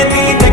i Ready, ready.